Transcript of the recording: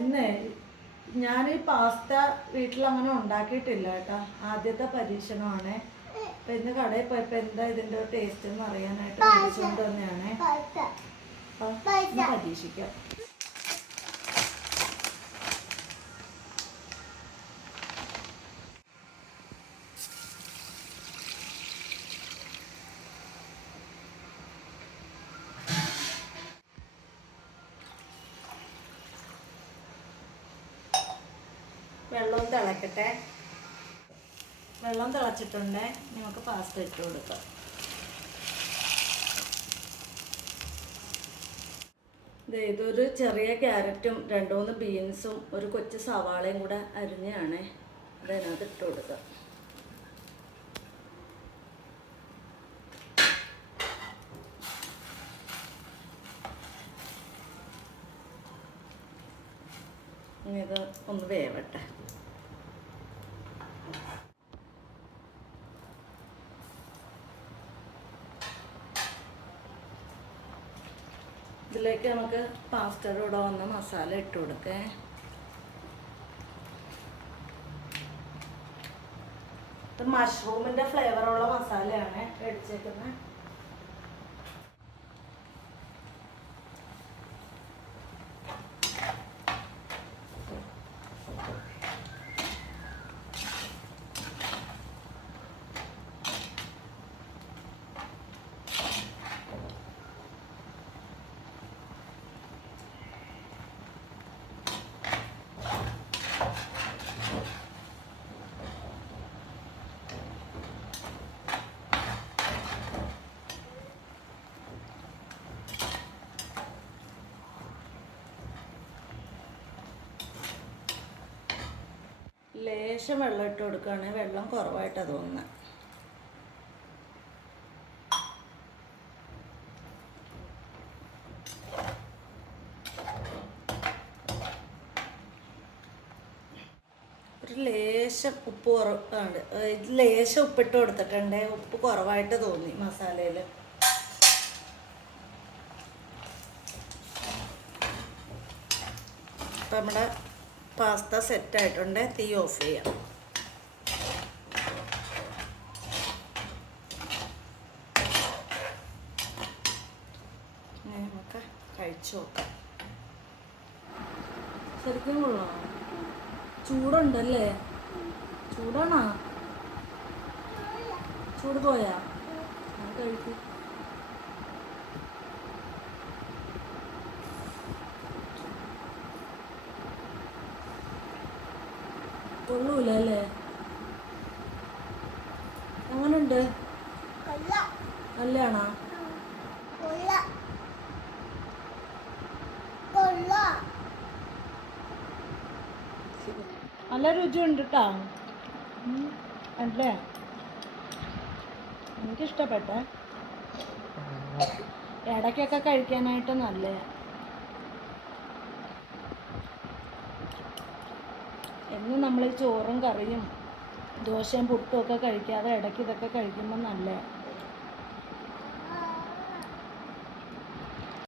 എന്നേ ഞാൻ ഈ പാസ്ത വീട്ടിൽ അങ്ങനെ ഉണ്ടാക്കിയിട്ടില്ല കേട്ടോ. ആദ്യത്തെ പരീക്ഷണമാണ്. അപ്പം ഇന്ന് കടയിൽ പോയപ്പോൾ എന്താ ഇതിൻ്റെ ടേസ്റ്റ് എന്ന് അറിയാനായിട്ട് മേടിച്ചുകൊണ്ട് തന്നെയാണേ. പരീക്ഷിക്കാം. വെള്ളം തിളക്കട്ടെ. വെള്ളം തിളച്ചിട്ടുണ്ട്. നമുക്ക് പാസ്ത ഇട്ട് കൊടുക്കാം. ഇതൊരു ചെറിയ ക്യാരറ്റും 2-3 ബീൻസും ഒരു കൊച്ചു സവാളയും കൂടെ അരിഞ്ഞാണ് അതിനകത്ത് ഇട്ട് കൊടുക്കുക. ഇനി ഇത് ഒന്ന് വേവട്ടെ. ഇതിലേക്ക് നമുക്ക് പാസ്തയുടെ കൂടെ വന്ന മസാല ഇട്ട് കൊടുക്കേ. ഇത് മഷ്റൂമിൻ്റെ ഫ്ലേവറുള്ള മസാലയാണ് മേടിച്ചേക്കുന്നത്. ലേശം വെള്ളം ഇട്ട് കൊടുക്കുകയാണെങ്കിൽ വെള്ളം കുറവായിട്ടാണ് തോന്നുന്നത്. ഒരു ലേശം ഉപ്പ് കുറവാണ്. ഇത് ലേശം ഉപ്പിട്ട് കൊടുത്തിട്ടുണ്ട്. ഉപ്പ് കുറവായിട്ട് തോന്നി മസാലയിൽ. അപ്പം നമ്മുടെ പാസ്ത സെറ്റായിട്ടുണ്ട്. തീ ഓഫ് ചെയ്യാം. നമുക്ക് കഴിച്ചു നോക്കാം. ശരിക്കും കൊള്ളാം. ചൂടുണ്ടല്ലേ? ചൂടാണോ? ചൂട് പോയാ കഴിക്കും. കൊള്ളൂല അല്ലേ? എങ്ങനുണ്ട്? നല്ലയാണോ? നല്ല രുചിയുണ്ട് കേട്ടോ. അല്ലേ? എനിക്കിഷ്ടപ്പെട്ടെ. ഇടയ്ക്കൊക്കെ കഴിക്കാനായിട്ട് നല്ല. എന്നും നമ്മൾ ചോറും കറിയും ദോശയും പുട്ടും ഒക്കെ കഴിക്കാതെ ഇടയ്ക്ക് ഇതൊക്കെ കഴിക്കുമ്പോൾ നല്ല.